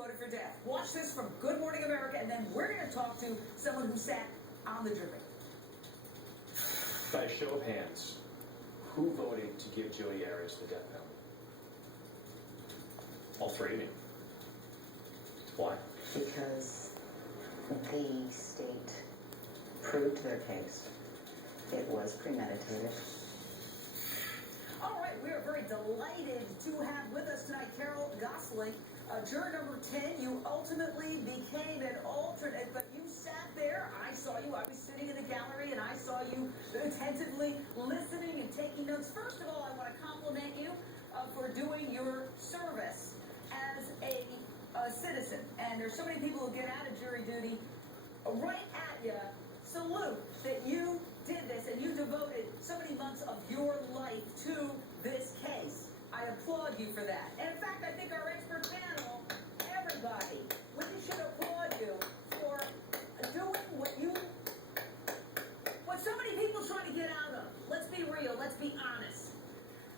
voted for death. Watch this from Good Morning America, and then we're going to talk to someone who sat on the jury. By a show of hands, who voted to give Jodi Arias the death penalty? All three of you. Why? Because the state proved their case. It was premeditated. All right, we are very delighted to have with us tonight Carol Gosling, juror number 10. You ultimately became an alternate, but you sat there. I saw you. I was sitting in the gallery, and I saw you attentively listening and taking notes. First of all, I want to compliment you for doing your service as a citizen. And there's so many people who get out of jury duty right at you. Salute that you did this and you devoted so many months of your life to this case. I applaud you for that. And in fact, I think our expert panel, everybody, we should applaud you for doing what so many people trying to get out of. Let's be real. Let's be honest.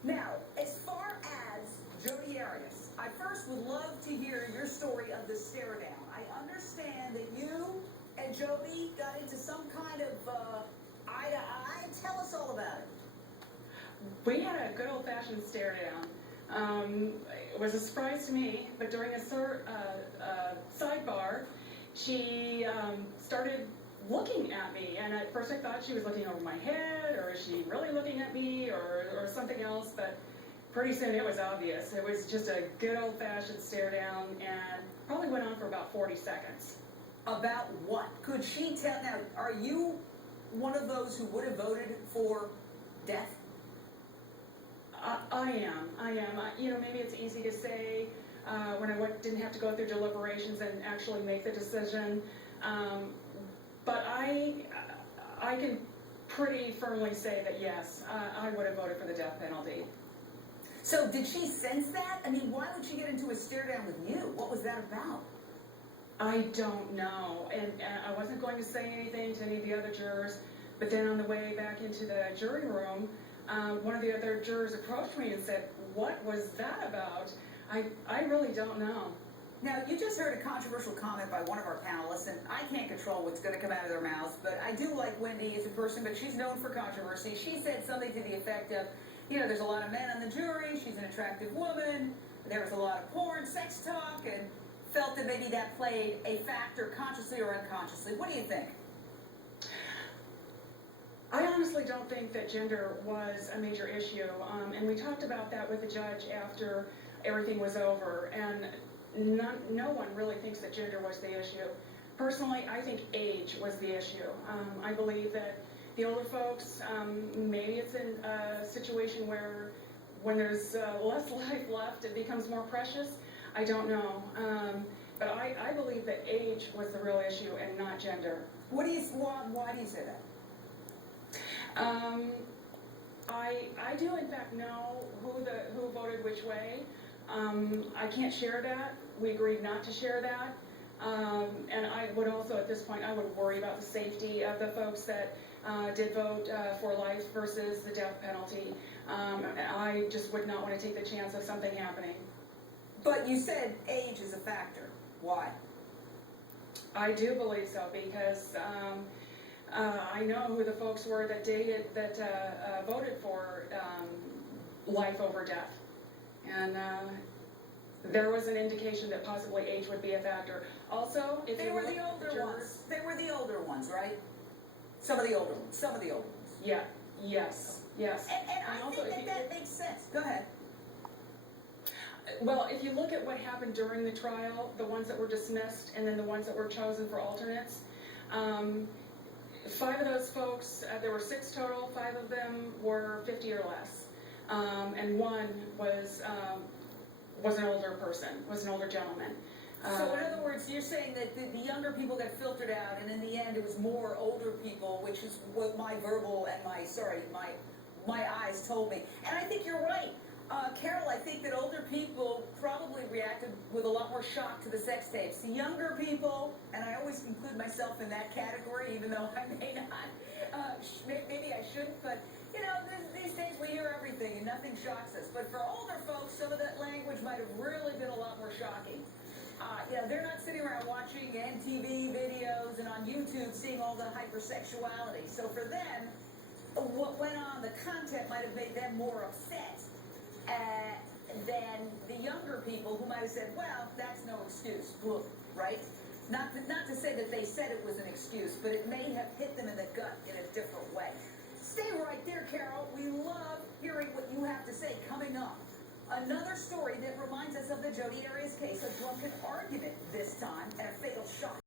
Now, as far as Jodi Arias, I first would love to hear your story of the stare down. I understand that you and Jodi got into some kind of eye-to-eye. Tell us all about it. We had a good old-fashioned stare down. It was a surprise to me, but during a sidebar, she started looking at me, and at first I thought she was looking over my head, or is she really looking at me, or something else, but pretty soon it was obvious. It was just a good old-fashioned stare down, and probably went on for about 40 seconds. About what? Could she tell? Now, are you one of those who would have voted for death? I am. Maybe it's easy to say when I didn't have to go through deliberations and actually make the decision. But I can pretty firmly say that yes, I would have voted for the death penalty. So did she sense that? I mean, why would she get into a stare down with you? What was that about? I don't know, and I wasn't going to say anything to any of the other jurors, but then on the way back into the jury room, one of the other jurors approached me and said, "What was that about?" I really don't know. Now, you just heard a controversial comment by one of our panelists, and I can't control what's going to come out of their mouths, but I do like Wendy as a person, but she's known for controversy. She said something to the effect of, there's a lot of men on the jury, she's an attractive woman, there was a lot of porn, sex talk, and felt that maybe that played a factor consciously or unconsciously. What do you think? I honestly don't think that gender was a major issue, and we talked about that with the judge after everything was over, and no one really thinks that gender was the issue. Personally, I think age was the issue. I believe that the older folks, maybe it's in a situation where when there's less life left, it becomes more precious. I don't know. But I believe that age was the real issue and not gender. Why do you say that? I do in fact know who voted which way. I can't share that. We agreed not to share that. And I would also, at this point, I would worry about the safety of the folks that did vote for life versus the death penalty. I just would not want to take the chance of something happening. But you said age is a factor. Why? I do believe so, because I know who the folks were that voted for life over death. And there was an indication that possibly age would be a factor. Also, if they were the older ones. They were the older ones, right? Some of the older ones. Yeah. Yes. And I also, think that makes sense. Go ahead. Well, if you look at what happened during the trial, the ones that were dismissed and then the ones that were chosen for alternates, 5 of those folks, there were 6 total, 5 of them were 50 or less. And one was an older person, was an older gentleman. So in other words, you're saying that the younger people got filtered out, and in the end it was more older people, which is what my verbal and my eyes told me. And I think you're right. Carol, I think that older people probably reacted with a lot more shock to the sex tapes. The younger people, and I always include myself in that category, even though I may not, maybe I shouldn't, but these days we hear everything and nothing shocks us. But for older folks, some of that language might have really been a lot more shocking. they're not sitting around watching MTV videos and on YouTube seeing all the hypersexuality. So for them, what went on, the content might have made them more upset than the younger people who might have said, well, that's no excuse, look, right? Not to say that they said it was an excuse, but it may have hit them in the gut in a different way. Stay right there, Carol. We love hearing what you have to say. Coming up, another story that reminds us of the Jodi Arias case, a drunken argument this time and a fatal shot.